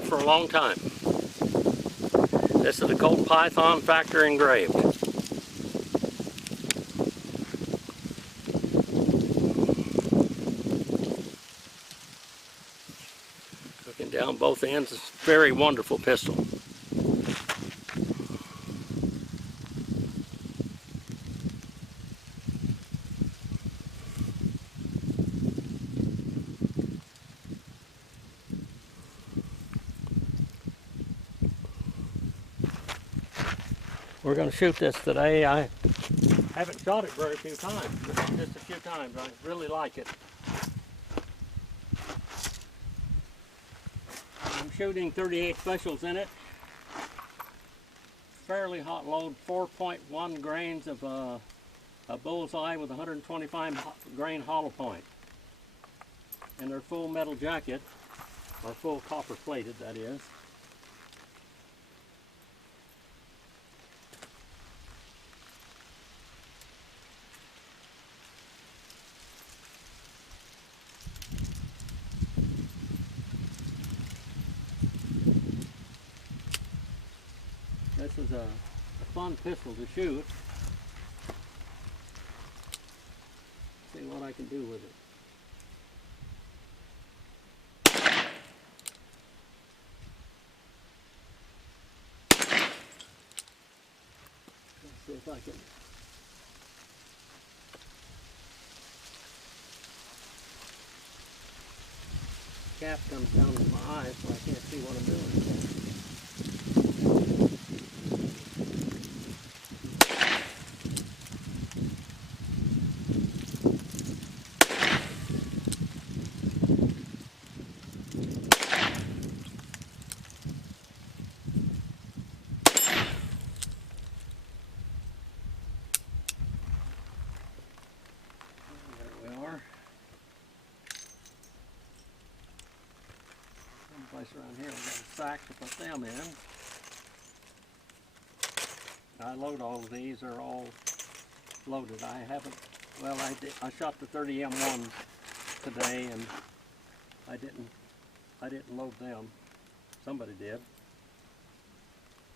shot for a long time. This is the Colt Python factory engraved. Looking down both ends, it's a very wonderful pistol. We're going to shoot this today. I haven't shot it very few times, just a few times. I really like it. I'm shooting 38 specials in it. Fairly hot load, 4.1 grains of a bullseye with 125 grain hollow point. And they're full metal jacket, or full copper plated, that is. This is a fun pistol to shoot. See what I can do with it. Let's see if I can. Cap comes down in my eye, so I can't see what I'm doing. Place around here, I've got a sack to put them in. I load all of these, they're all loaded. I haven't, well, I shot the 30M1 today and I didn't load them. Somebody did,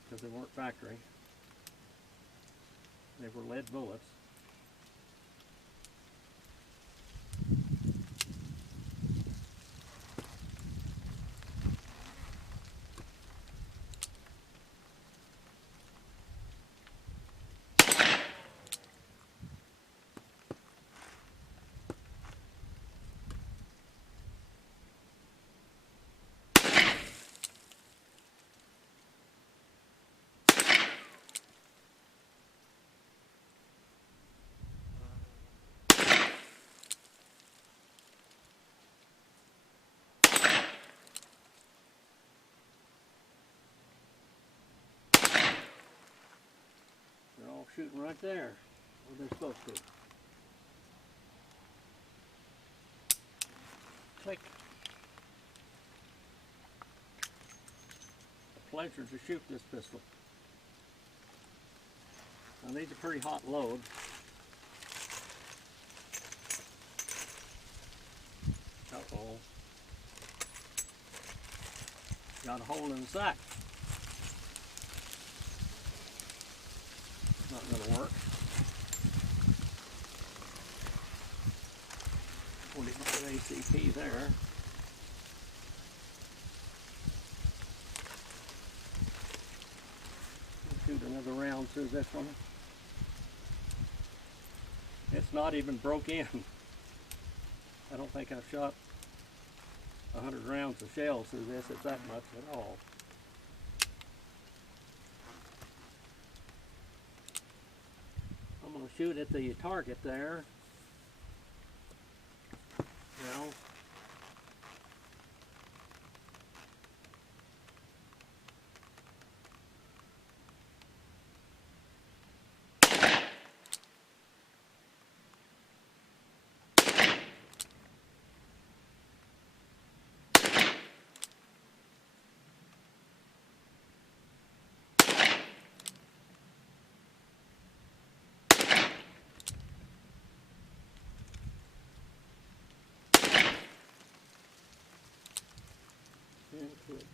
because they weren't factory. They were lead bullets. Shooting right there, where they're supposed to. Click. A pleasure to shoot this pistol. Now these are pretty hot load. Uh-oh. Got a hole in the sack. Not going to work. 25 ACP there. Let's shoot another round through this one. It's not even broke in. I don't think I've shot 100 rounds of shells through this. It's that much at all. I'm going to shoot at the target there. Now, and quit.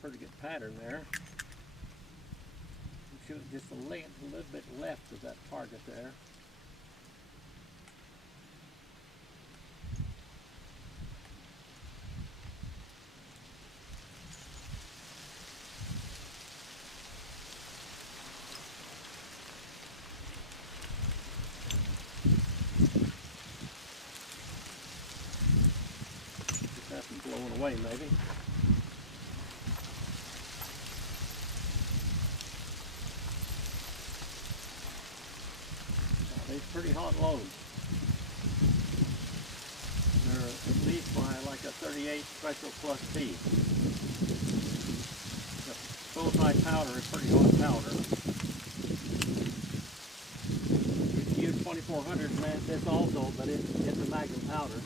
pretty good pattern there. Shoot just a little bit left of that target there. Get that from blowing away maybe. These pretty hot loads. They're at least by like a 38 special plus T. The full-size powder is pretty hot powder. You can use 2400 in this also, but it's a Magnum powder.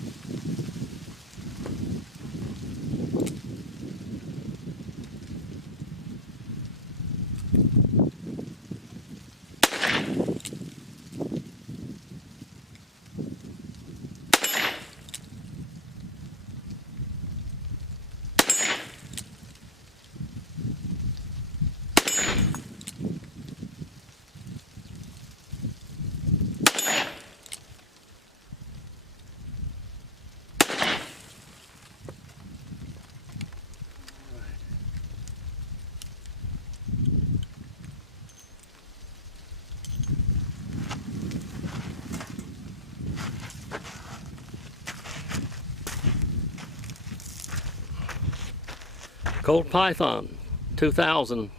Colt Python 2000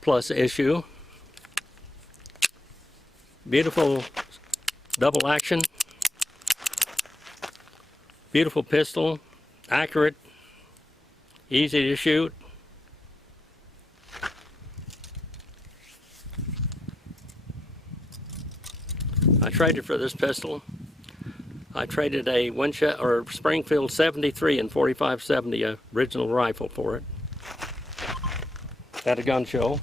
plus issue. Beautiful double action. Beautiful pistol. Accurate. Easy to shoot. I traded for this pistol. I traded a Winchester or Springfield 73 and 4570 original rifle for it at a gun show.